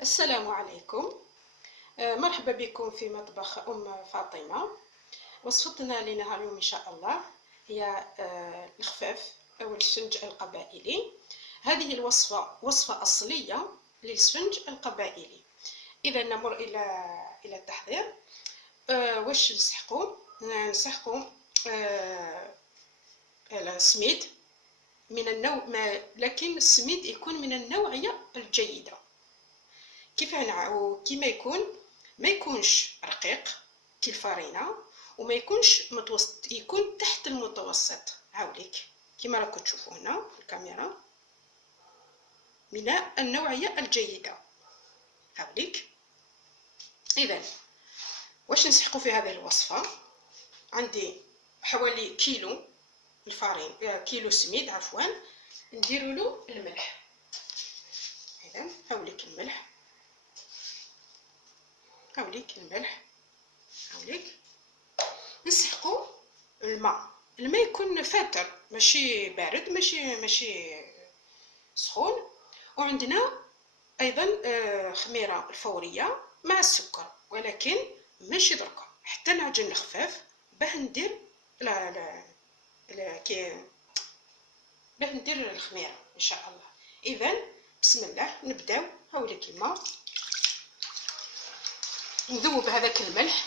السلام عليكم. مرحبا بكم في مطبخ أم فاطمة. وصفتنا لنهار اليوم إن شاء الله هي الخفاف أو السفنج القبائلي. هذه الوصفة وصفة أصلية للسفنج القبائلي. إذا نمر إلى التحضير. واش نسحقوا السميد من النوع لكن السميد يكون من النوعية الجيدة، كيما يكون ما يكونش رقيق كالفارينة وما يكونش متوسط، يكون تحت المتوسط. عاوليك كيما راكم تشوفوا هنا في الكاميرا، من النوعية الجيدة. عاوليك. اذا واش نسحقوا في هذه الوصفة؟ عندي حوالي كيلو الفارين، كيلو سميد عفوا، نديروا له الملح. اذا هاوليك الملح، هاوليك نسحقوا الماء يكون فاتر، ماشي بارد، ماشي سخون. وعندنا ايضا خميره الفوريه مع السكر، ولكن ماشي دركا، حتى العجن الخفاف باه ندير باه ندير الخميره ان شاء الله. اذا بسم الله نبداو. هاوليك الماء، نذوب هذاك الملح.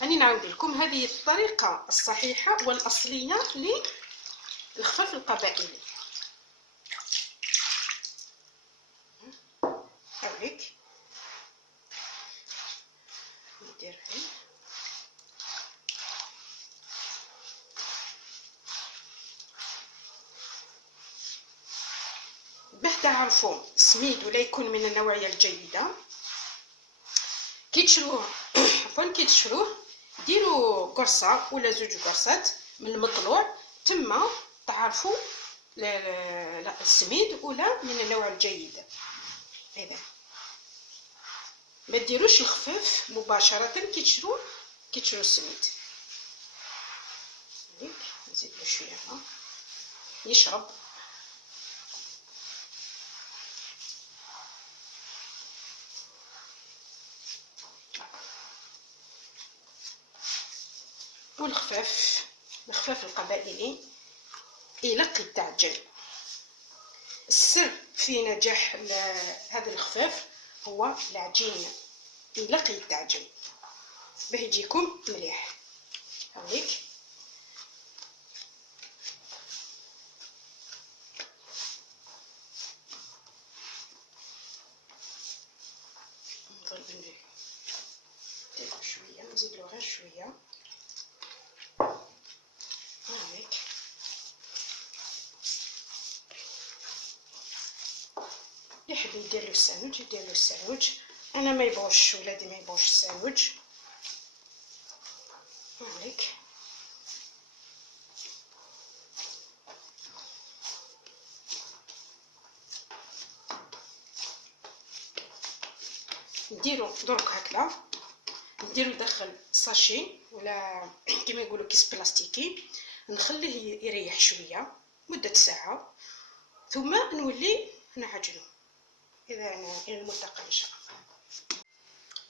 راني نعاود لكم، هذه الطريقه الصحيحه والاصليه للخفاف القبائلي. هاوليك ندير باه تعرفوا السميد ولا يكون من النوعيه الجيده. كي تشروه ديروا قرصه ولا زوج قرصات من المطلوع، تما تعرفوا السميد ولا من النوع الجيد. اذا ما ديروش الخفاف مباشره كي تشرو السميد. نزيد له شويه ماء يشرب. والخفاف القبائلي يلقي التعجن. السر في نجاح هذا الخفاف هو العجين، يلقي التعجن باه يجيكم مليح. هاوليك نديرو شويه، نزيدلو غير شويه. هاوليك يحب يدير له الساندويتش يدير له الساندويتش. انا ما يبغوش ولادي، ما يبغوش الساندويتش. هاوليك نديرو درك هكذا، نديرو داخل ساشي ولا كما يقولوا كيس بلاستيكي، نخليه يريح شويه مده ساعه، ثم نولي نعجنو. اذا الى الملتقى ان شاء الله.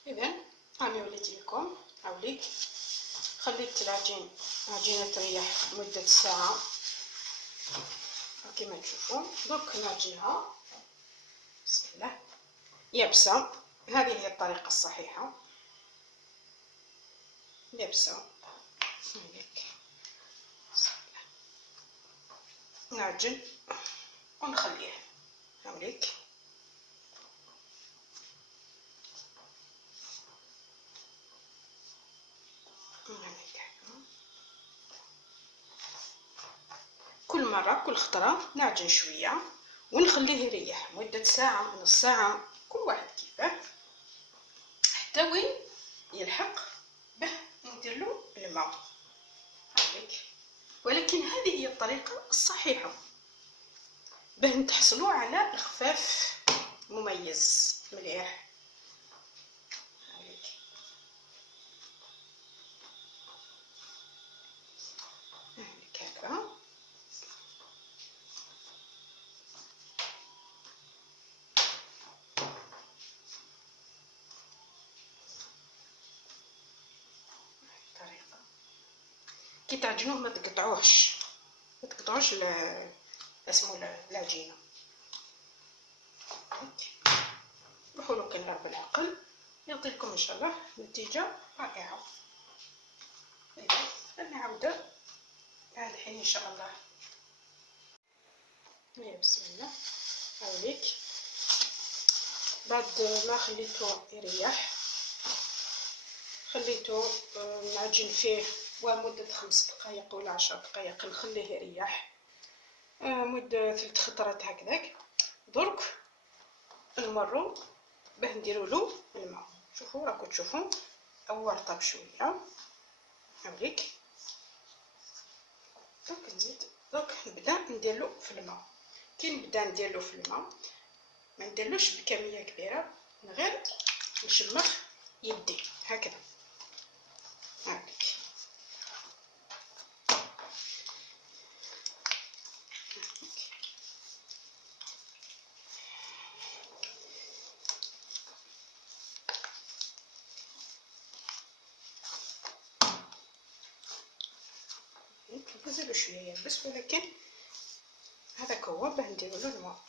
اذا راني وليت لكم. هاوليك خليت العجينه تريح مده ساعه كما تشوفوا. درك نعجنها. بسم الله. يابسه. هذه هي الطريقه الصحيحه. يابسه. هاوليك نعجن ونخليه. هاوليك كل مرة كل خطرة نعجن شوية ونخليه يريح مدة ساعة، نص ساعة، كل واحد كيفاه، حتى وين يلحق به نديرلو الماء. هاوليك. ولكن هذه هي الطريقة الصحيحة باه نتحصلوا على الخفاف مميز مليح. هاوليك هكذا. كي تعجنوه ما تقطعوهش، ما تقطعوش اسمو العجينه. روحوا له كان غير بالعقل يعطيكم ان شاء الله نتيجه رائعه. نعاود بعد الحين ان شاء الله. بسم الله. هاوليك بعد ما خليته يريح، خليته نعجن فيه ومدة 5 دقائق ولا 10 دقائق، نخليه يريح مدة 3 خطرات هكذاك. درك نمرو باه نديرو له الماء. شوفوا راكم تشوفوا هو رطب شويه. هاوليك دوك نزيد، دوك نبدا نديرلو في الماء. كي نبدا نديرلو في الماء ما نديرلوش بكميه كبيره، غير نشمخ يدي هكذا. هاك مازالو شويه يابس، ولكن هذاك هو باه نديرو له الماء.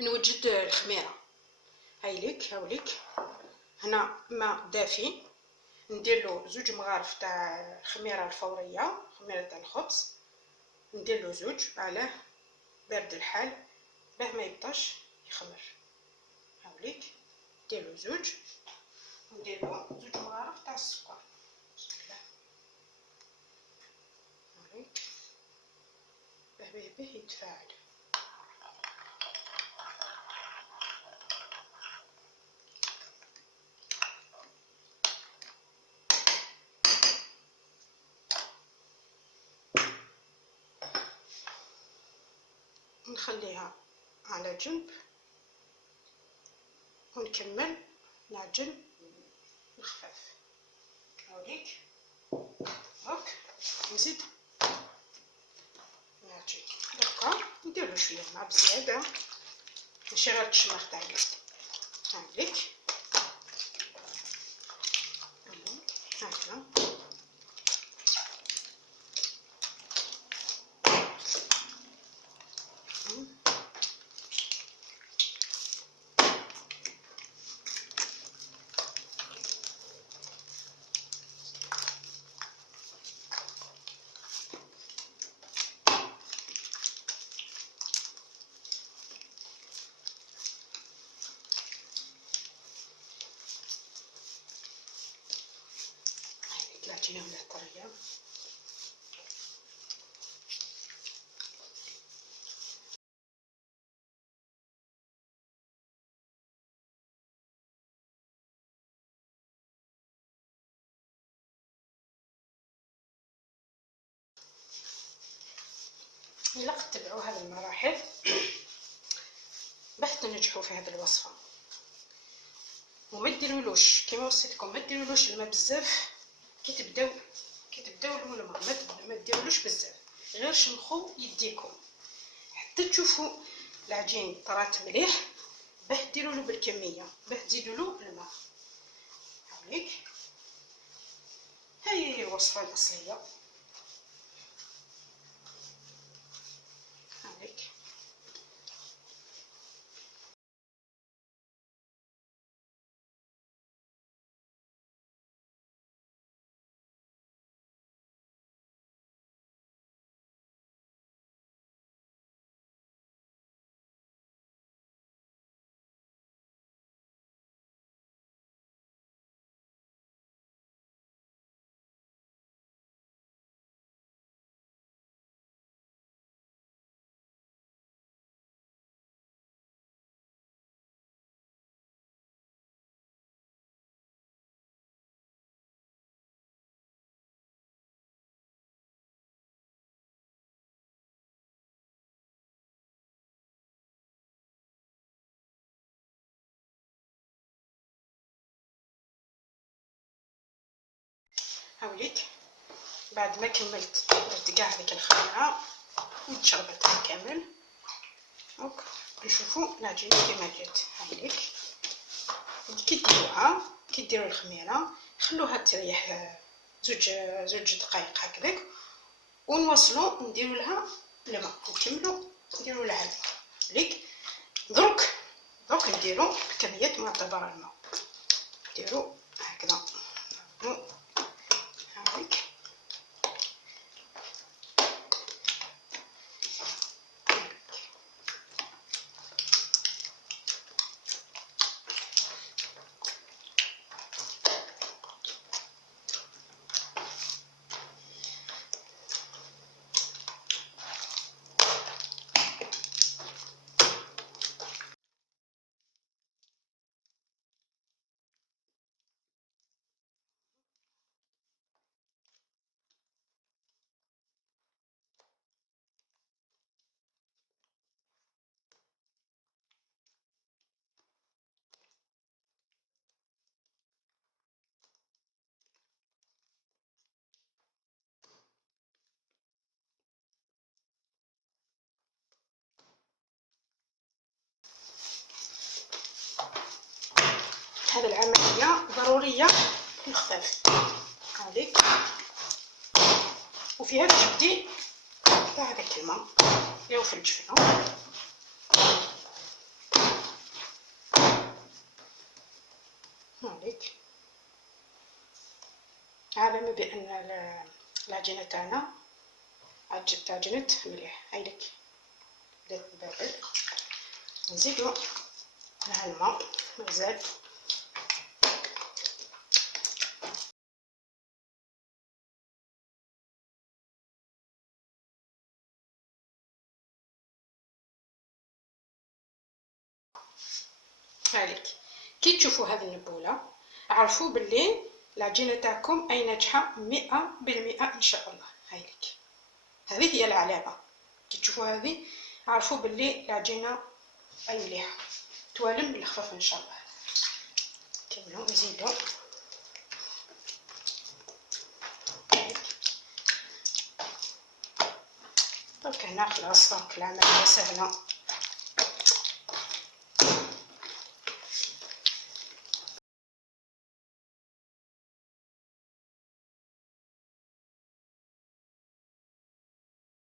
نوجد الخميره. هايليك هاوليك هنا ماء دافي، نديرلو 2 مغارف تاع الخميره الفوريه، خميره تاع الخبز، نديرلو 2 علاه بارد الحال باه ما يبطاش يخمر. هاوليك نديرلو 2 ونديرلو 2 مغارف تاع السكر. هاوليك باه يتفاعل. نخليها على جنب ونكمل نعجن الخفاف. هاوليك هاك نزيد نعجن. دركا نديرو شويه ماء بزياده، ماشي غير التشماخ تاع اليد. هاوليك هكذا العجينه ولات طريه. إلا قد تبعوا هذه المراحل باه تنجحوا في هذه الوصفه. وما ديرولوش كما وصيتكم، ما ديرولوش الماء بزاف. كي تبداو الماء ما ديرولوش بزاف، غير شمخوا يديكم حتى تشوفوا العجين طرات مليح باه ديرولو بالكميه، باه تزيدولو الماء. هاوليك هاي هي الوصفه الاصليه. هاوليك بعد ما كملت درت كاع هذيك الخميره وتشربتها كامل. دونك نشوفوا العجينه كيما جات. هاوليك كي ديروا الخميره خلوها تريح زوج دقائق هكذاك، ونواصلوا نديروا لها الماء نكملوا نديروا لها الماء. ليك درك نديروا كميه معتبره الماء، نديروا هكذا. هاك هذه العمليه ضروريه في الخفاف. هذيك وفيها تجبدي تاع هذاك الماء اللي هو في الجفنه. هذيك علامه بان العجينه تاعنا تعجنت مليح. هايلك بدات تبابل، نزيدو لها الماء مازال. هايلك كي تشوفوا هذه النبوله عرفوا باللي العجينه تاعكم اي ناجحه 100% ان شاء الله. هايلك هذه هي العلامه، كي تشوفوا هذه عرفوا باللي العجينه اي مليحه توالم بالخفاف ان شاء الله. كملوا نزيدوا دونك هنا خلاص. دونك العمليه سهله.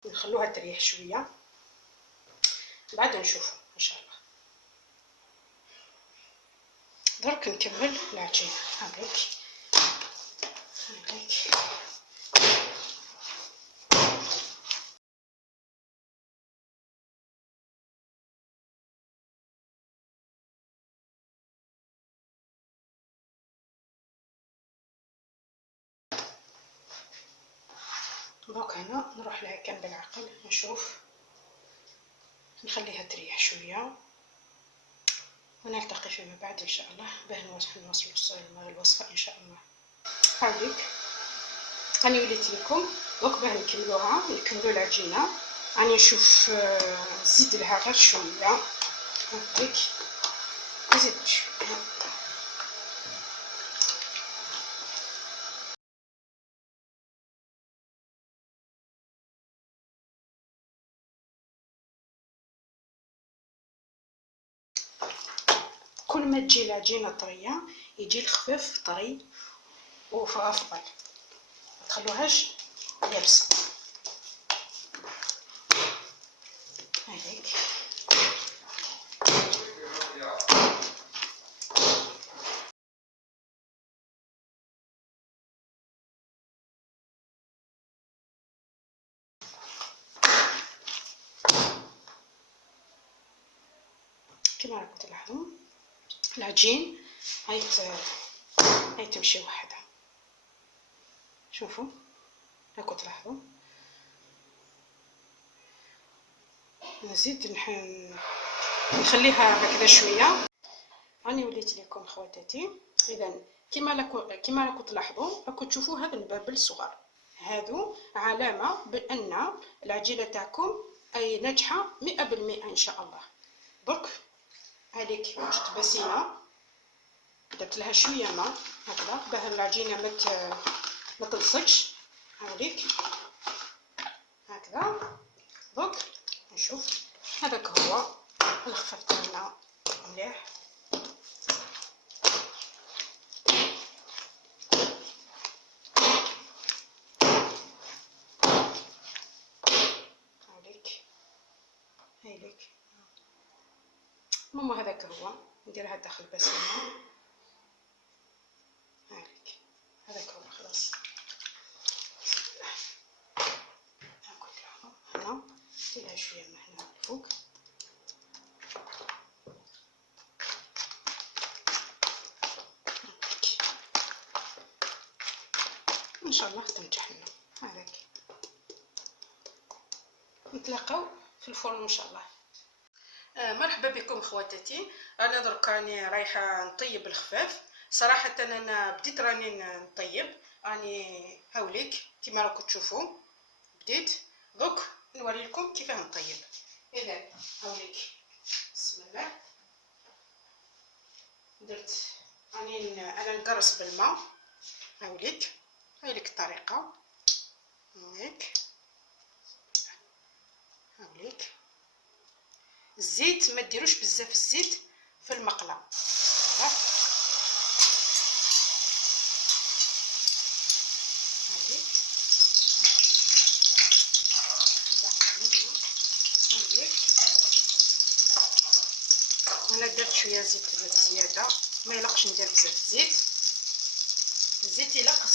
نخلوها تريح شويه بعد نشوفوا ان شاء الله. درك نكمل العجينه. هذيك دونك هنا نروح لها كان بالعقل نشوف، نخليها تريح شويه ونلتقي فيما بعد ان شاء الله باه نوصلوا الوصفه ان شاء الله. هذيك راني وليت لكم دونك باه نكملوا العجينه. راني نشوف نزيد لها غير شويه. هذيك نزيد شويه. كل ما تجي العجينه طريه يجي الخفاف طري وافضل، ما تخلوهاش يابسه. هذيك كما راكم تلاحظوا العجين هاي تمشي وحدها. شوفوا راكم تلاحظوا. نزيد نخليها هكذا شويه. راني وليت لكم خواتاتي. اذا كما راكم تلاحظوا راكم تشوفوا هذا البابل الصغار، هادو علامه بان العجينه تاعكم اي ناجحه 100% ان شاء الله. درك هذيك جبت بسيله درت لها شويه ماء هكذا باه العجينه ما تلصقش. هاوليك هكذا. دوك نشوف هذاك هو الخفاف تاعنا مليح. هايليك ماما هذاك هو نديرها داخل الباسينه. هايليك هذاك هو خلاص. هنا نديرها شويه من هنا فوق. ان شاء الله تنجح لنا. هذاك نتلاقاو في الفرن ان شاء الله. مرحبا بكم خواتاتي. انا درك راني رايحه نطيب الخفاف. صراحه انا بديت راني نطيب، راني هاوليك كيما راكم تشوفوا بديت. دوك نوري لكم كيفاه نطيب. اذا هاوليك بسم الله درت راني انا نقرص بالماء. هاوليك هايليك الطريقه. هاوليك الزيت ما ديروش بزاف الزيت في المقله. انا درت شويه زيت زياده، ما يلقش ندير بزاف الزيت. الزيت يلق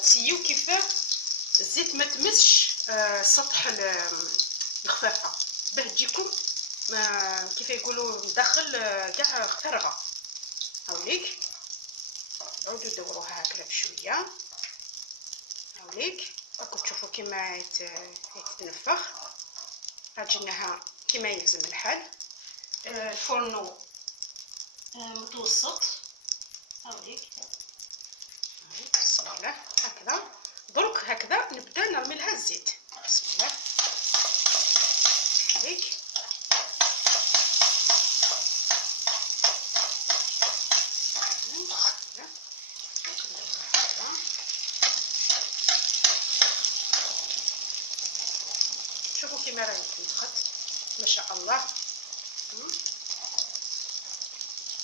تسيو كيفاه الزيت ما تمسش سطح الخفافه باه تجيكم كيف يقولوا داخل كاع فارغه. هاوليك عودوا دوروها هكذا بشويه. هاوليك راكم تشوفوا كيما يتنفخ. راجلناها كيما يلزم الحال. الفرن متوسط. هاوليك بسم الله هكذا. درك هكذا نبدا نرمي لها الزيت. بسم الله هاوليك شوفوا كيما راهي تنفخت ما شاء الله.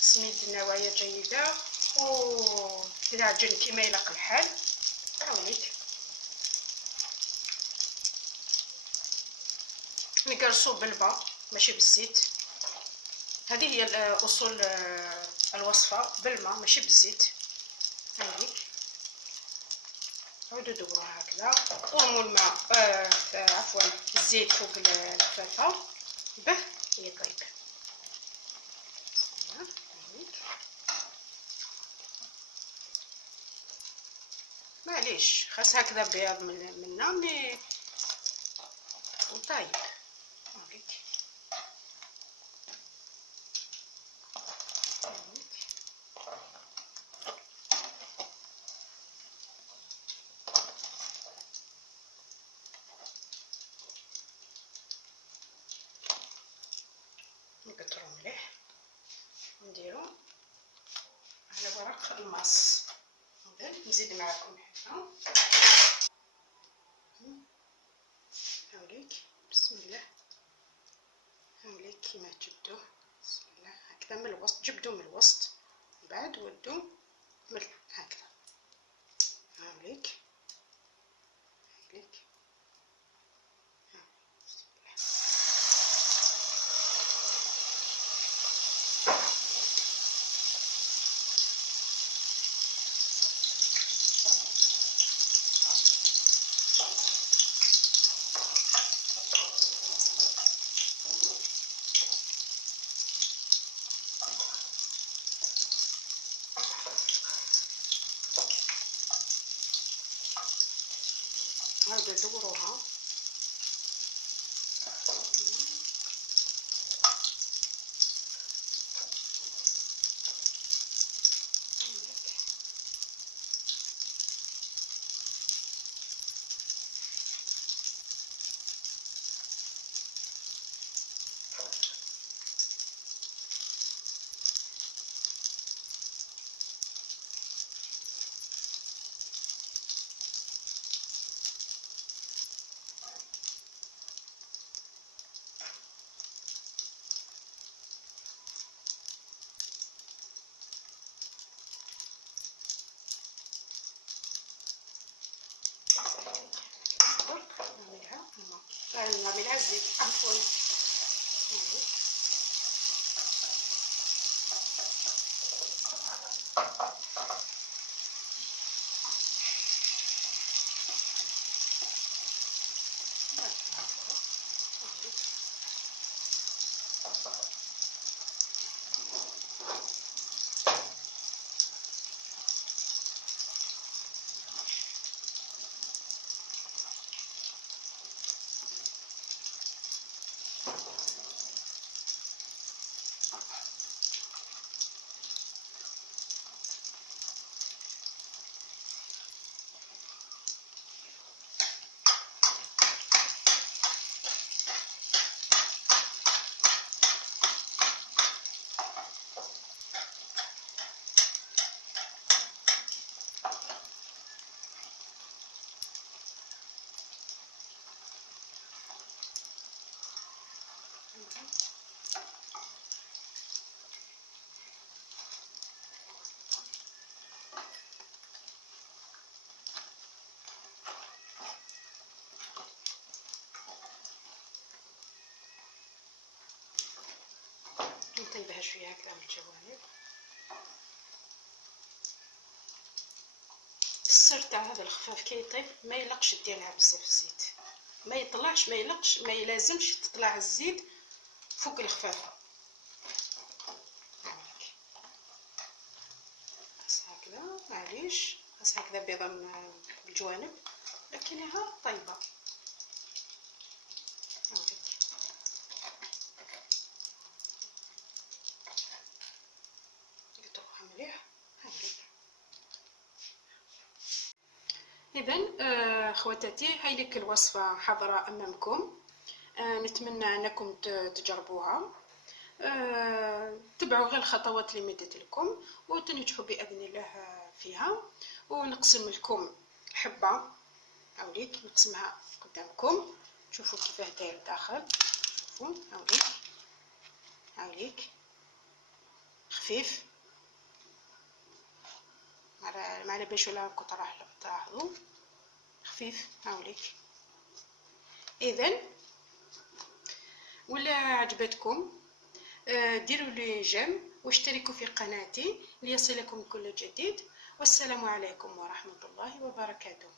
سميد النوايا جيده وتعجن كيما يلق الحال. هاوليك نقرصو بالماء ماشي بالزيت. هذه هي اصول الوصفه، بالماء ماشي بالزيت. هاوليك عودوا دوروها هكذا ورموا الماء عفوا الزيت فوق الخفافه باه يطيب. معليش خاص هكذا بيض منا مي وطايب. هاوليك نكترو مليح نديرو على ورق الماس. نزيد معكم حبه. هاوليك بسم الله. هاوليك كيما تجبدوه بسم الله هكذا من الوسط. جبدو من الوسط بعد ودو من هكذا. هاوليك هاوليك بسم الله. عاودوا دوروها. نطيبها شويه هكذا من الجوانب. السر تاع هذا الخفاف كي يطيب ما يلقش ديرها بزاف الزيت، ما يطلعش، ما يلقش، ما يلازمش تطلع الزيت فوق الخفافه. هكذا معليش، هكذا بيضه من الجوانب لكنها طيبه. اذا خواتاتي، هاي لك الوصفه حاضره امامكم. نتمنى انكم تجربوها، تبعوا غير الخطوات اللي مديت لكم وتنجحوا باذن الله فيها. ونقسم لكم حبه، هاوليك نقسمها قدامكم، شوفوا كيفاه داير داخل، شوفوا هاوليك خفيف، ما على بالش ولا راكم تلاحظوا خفيف. هاوليك اذا ولا عجبتكم ديروا لي جيم واشتركوا في قناتي ليصلكم كل جديد. والسلام عليكم ورحمة الله وبركاته.